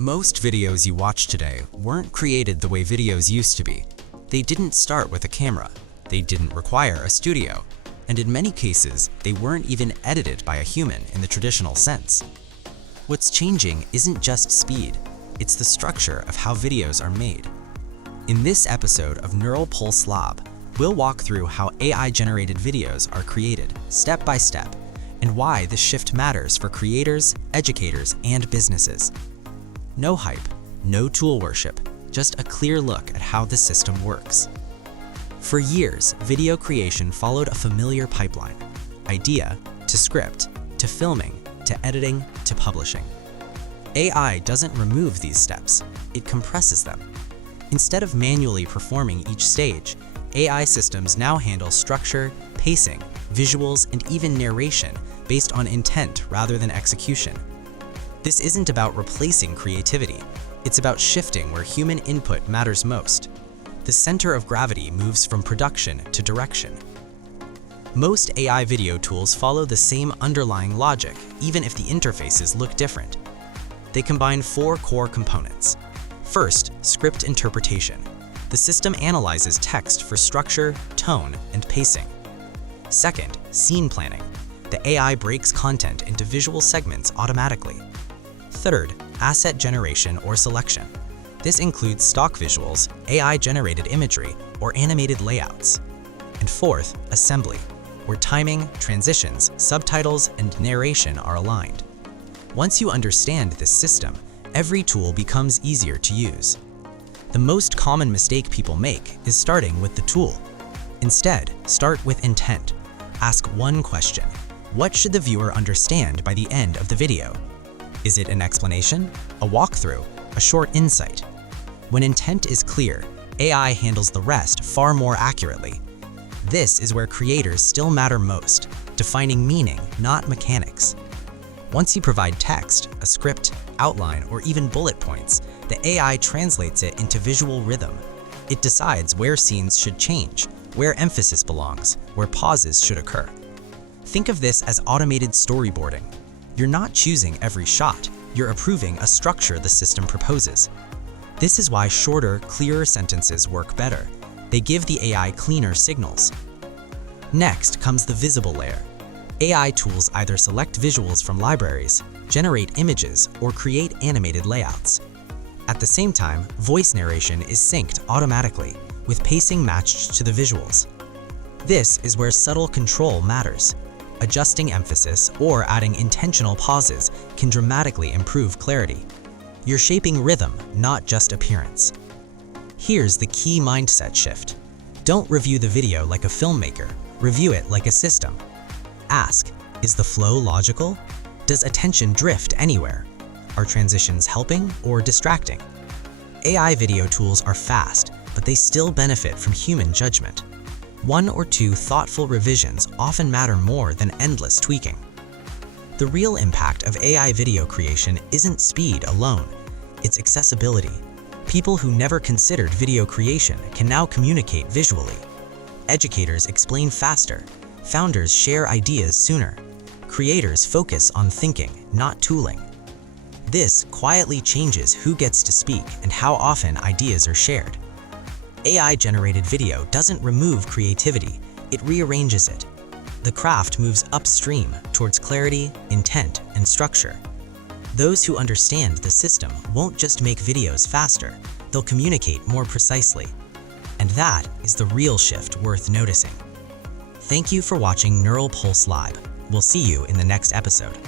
Most videos you watch today weren't created the way videos used to be. They didn't start with a camera, they didn't require a studio, and in many cases, they weren't even edited by a human in the traditional sense. What's changing isn't just speed, it's the structure of how videos are made. In this episode of Neural Pulse Lab, we'll walk through how AI-generated videos are created, step by step, and why this shift matters for creators, educators, and businesses. No hype, no tool worship, just a clear look at how the system works. For years, video creation followed a familiar pipeline: idea to script, to filming, to editing, to publishing. AI doesn't remove these steps, it compresses them. Instead of manually performing each stage, AI systems now handle structure, pacing, visuals, and even narration based on intent rather than execution. This isn't about replacing creativity, it's about shifting where human input matters most. The center of gravity moves from production to direction. Most AI video tools follow the same underlying logic, even if the interfaces look different. They combine four core components. First, script interpretation. The system analyzes text for structure, tone, and pacing. Second, scene planning. The AI breaks content into visual segments automatically. Third, asset generation or selection. This includes stock visuals, AI-generated imagery, or animated layouts. And fourth, assembly, where timing, transitions, subtitles, and narration are aligned. Once you understand this system, every tool becomes easier to use. The most common mistake people make is starting with the tool. Instead, start with intent. Ask one question: what should the viewer understand by the end of the video? Is it an explanation, a walkthrough, a short insight? When intent is clear, AI handles the rest far more accurately. This is where creators still matter most, defining meaning, not mechanics. Once you provide text, a script, outline, or even bullet points, the AI translates it into visual rhythm. It decides where scenes should change, where emphasis belongs, where pauses should occur. Think of this as automated storyboarding. You're not choosing every shot, you're approving a structure the system proposes. This is why shorter, clearer sentences work better. They give the AI cleaner signals. Next comes the visible layer. AI tools either select visuals from libraries, generate images, or create animated layouts. At the same time, voice narration is synced automatically, with pacing matched to the visuals. This is where subtle control matters. Adjusting emphasis or adding intentional pauses can dramatically improve clarity. You're shaping rhythm, not just appearance. Here's the key mindset shift. Don't review the video like a filmmaker, review it like a system. Ask, is the flow logical? Does attention drift anywhere? Are transitions helping or distracting? AI video tools are fast, but they still benefit from human judgment. One or two thoughtful revisions often matter more than endless tweaking. The real impact of AI video creation isn't speed alone, it's accessibility. People who never considered video creation can now communicate visually. Educators explain faster, founders share ideas sooner, creators focus on thinking, not tooling. This quietly changes who gets to speak and how often ideas are shared. AI-generated video doesn't remove creativity, it rearranges it. The craft moves upstream towards clarity, intent, and structure. Those who understand the system won't just make videos faster, they'll communicate more precisely. And that is the real shift worth noticing. Thank you for watching Neural Pulse Lab. We'll see you in the next episode.